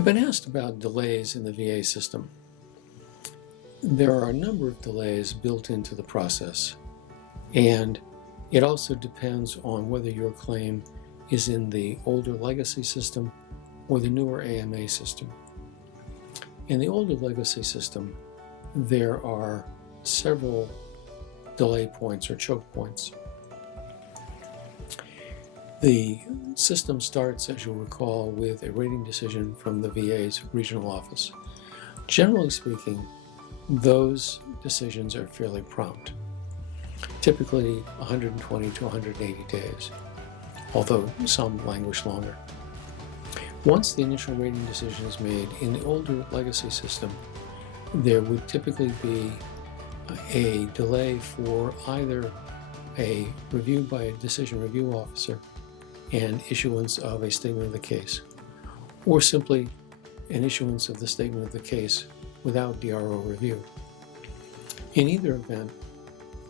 I've been asked about delays in the VA system. There are a number of delays built into the process, and it also depends on whether your claim is in the older legacy system or the newer AMA system. In the older legacy system, there are several delay points or choke points. The system starts, as you'll recall, with a rating decision from the VA's regional office. Generally speaking, those decisions are fairly prompt, typically 120 to 180 days, although some languish longer. Once the initial rating decision is made in the older legacy system, there would typically be a delay for either a review by a decision review officer and issuance of a statement of the case, or simply an issuance of the statement of the case without DRO review. In either event,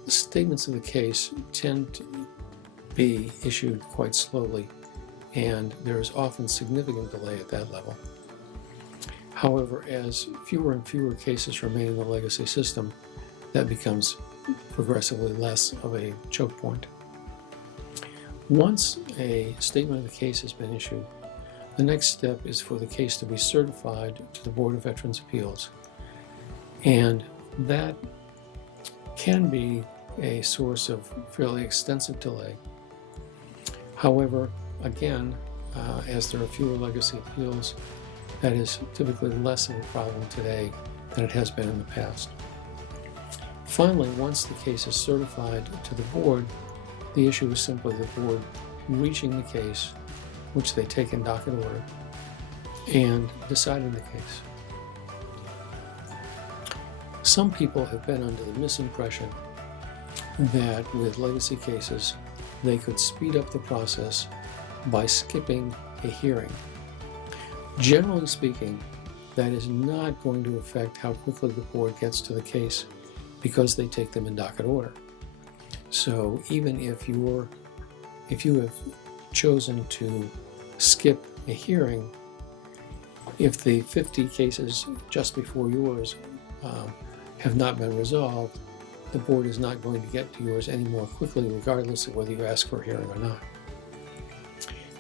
the statements of the case tend to be issued quite slowly, and there is often significant delay at that level. However, as fewer and fewer cases remain in the legacy system, that becomes progressively less of a choke point. Once a statement of the case has been issued, the next step is for the case to be certified to the Board of Veterans' Appeals, and that can be a source of fairly extensive delay. However, again, as there are fewer legacy appeals, that is typically less of a problem today than it has been in the past. Finally, once the case is certified to the board, the issue is simply the board reaching the case, which they take in docket order, and deciding the case. Some people have been under the misimpression that with legacy cases, they could speed up the process by skipping a hearing. Generally speaking, that is not going to affect how quickly the board gets to the case because they take them in docket order. So even if you have chosen to skip a hearing, if the 50 cases just before yours have not been resolved, the board is not going to get to yours any more quickly, regardless of whether you ask for a hearing or not.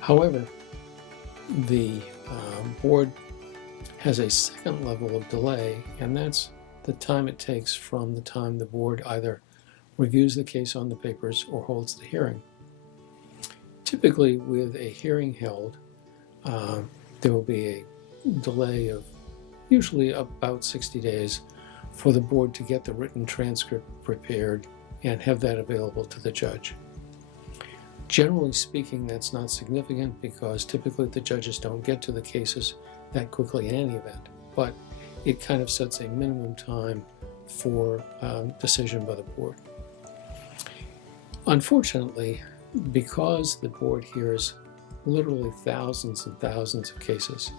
However, the board has a second level of delay, and that's the time it takes from the time the board either reviews the case on the papers or holds the hearing. Typically, with a hearing held, there will be a delay of usually about 60 days for the board to get the written transcript prepared and have that available to the judge. Generally speaking, that's not significant because typically the judges don't get to the cases that quickly in any event, but it kind of sets a minimum time for decision by the board. Unfortunately, because the board hears literally thousands and thousands of cases,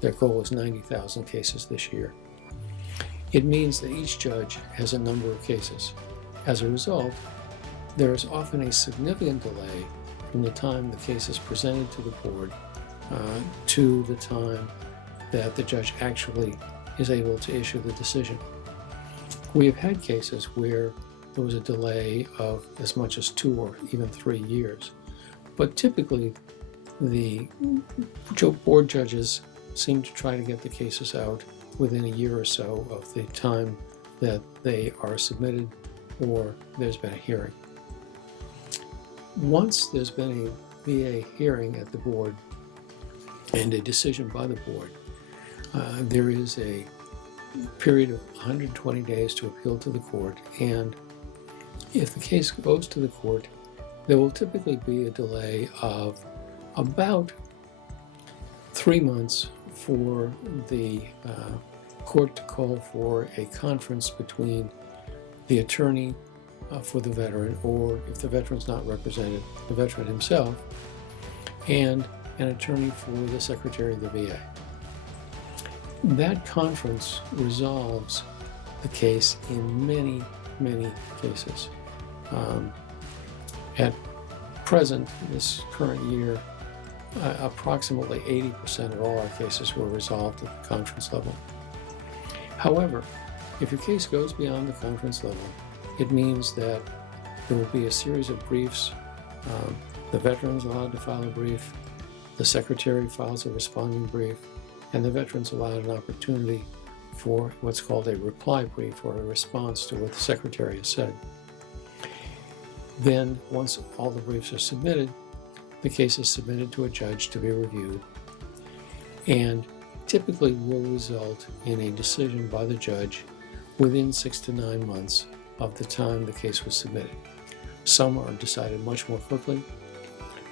their goal is 90,000 cases this year, it means that each judge has a number of cases. As a result, there is often a significant delay from the time the case is presented to the board to the time that the judge actually is able to issue the decision. We have had cases where there was a delay of as much as 2 or even 3 years, but typically the board judges seem to try to get the cases out within a year or so of the time that they are submitted or there's been a hearing. Once there's been a VA hearing at the board and a decision by the board, there is a period of 120 days to appeal to the court, and if the case goes to the court, there will typically be a delay of about 3 months for the court to call for a conference between the attorney for the veteran, or if the veteran's not represented, the veteran himself, and an attorney for the Secretary of the VA. That conference resolves the case in many, many cases. At present, this current year, approximately 80% of all our cases were resolved at the conference level. However, if your case goes beyond the conference level, it means that there will be a series of briefs. The veteran is allowed to file a brief, the secretary files a responding brief, and the veteran's allowed an opportunity for what's called a reply brief, or a response to what the secretary has said. Then, once all the briefs are submitted, the case is submitted to a judge to be reviewed, and typically will result in a decision by the judge within 6 to 9 months of the time the case was submitted. Some are decided much more quickly,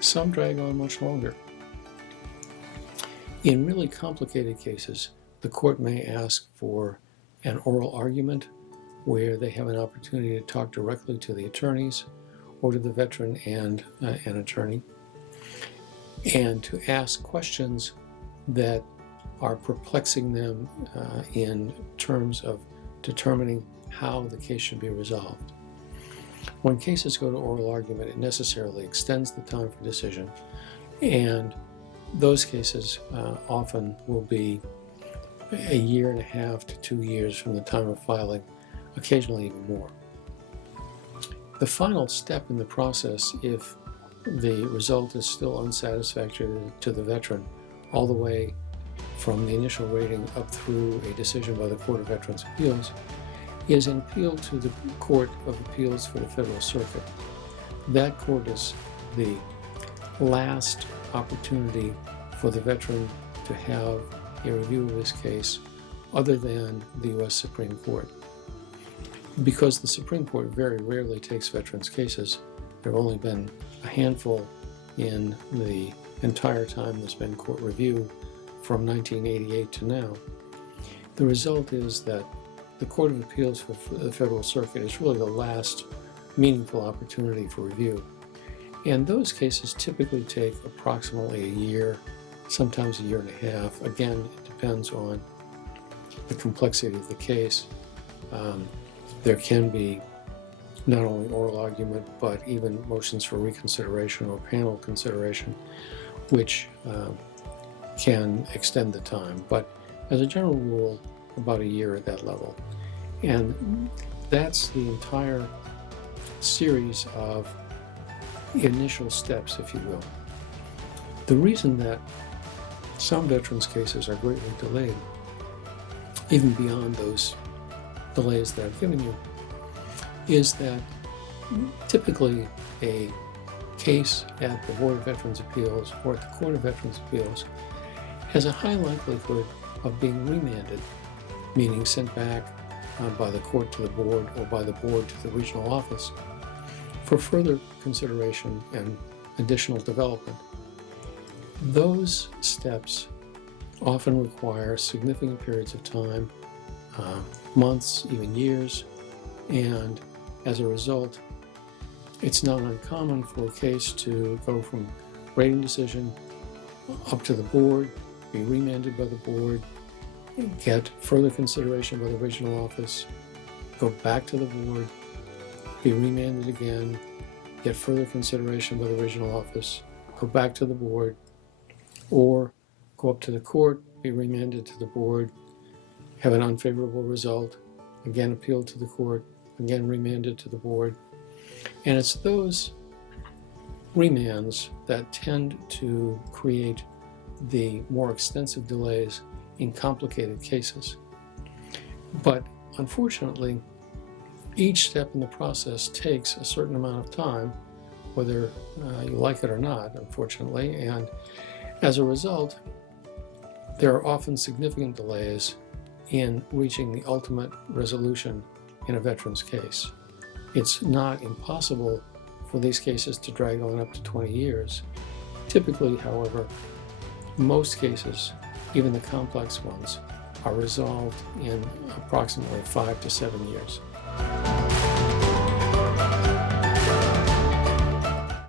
some drag on much longer. In really complicated cases, the court may ask for an oral argument where they have an opportunity to talk directly to the attorneys or to the veteran and an attorney, and to ask questions that are perplexing them in terms of determining how the case should be resolved. When cases go to oral argument, it necessarily extends the time for decision, and those cases often will be a year and a half to 2 years from the time of filing, occasionally even more. The final step in the process, if the result is still unsatisfactory to the veteran, all the way from the initial rating up through a decision by the Court of Veterans' Appeals, is an appeal to the Court of Appeals for the Federal Circuit. That court is the last opportunity for the veteran to have a review of his case other than the U.S. Supreme Court. Because the Supreme Court very rarely takes veterans' cases, there have only been a handful in the entire time there's been court review from 1988 to now. The result is that the Court of Appeals for the Federal Circuit is really the last meaningful opportunity for review. And those cases typically take approximately a year, sometimes a year and a half. Again, it depends on the complexity of the case. There can be not only oral argument, but even motions for reconsideration or panel consideration, which can extend the time. But as a general rule, about a year at that level. And that's the entire series of initial steps, if you will. The reason that some veterans' cases are greatly delayed, even beyond those delays that I've given you, is that typically a case at the Board of Veterans' Appeals or at the Court of Veterans' Appeals has a high likelihood of being remanded, meaning sent back by the court to the board or by the board to the regional office for further consideration and additional development. Those steps often require significant periods of time, months, even years, and as a result, it's not uncommon for a case to go from rating decision up to the board, be remanded by the board, get further consideration by the regional office, go back to the board, be remanded again, get further consideration by the regional office, go back to the board, or go up to the court, be remanded to the board, have an unfavorable result, again appeal to the court, again remanded to the board. And it's those remands that tend to create the more extensive delays in complicated cases. But unfortunately, each step in the process takes a certain amount of time, whether you like it or not, unfortunately, and as a result, there are often significant delays in reaching the ultimate resolution in a veteran's case. It's not impossible for these cases to drag on up to 20 years. Typically, however, most cases, even the complex ones, are resolved in approximately 5 to 7 years.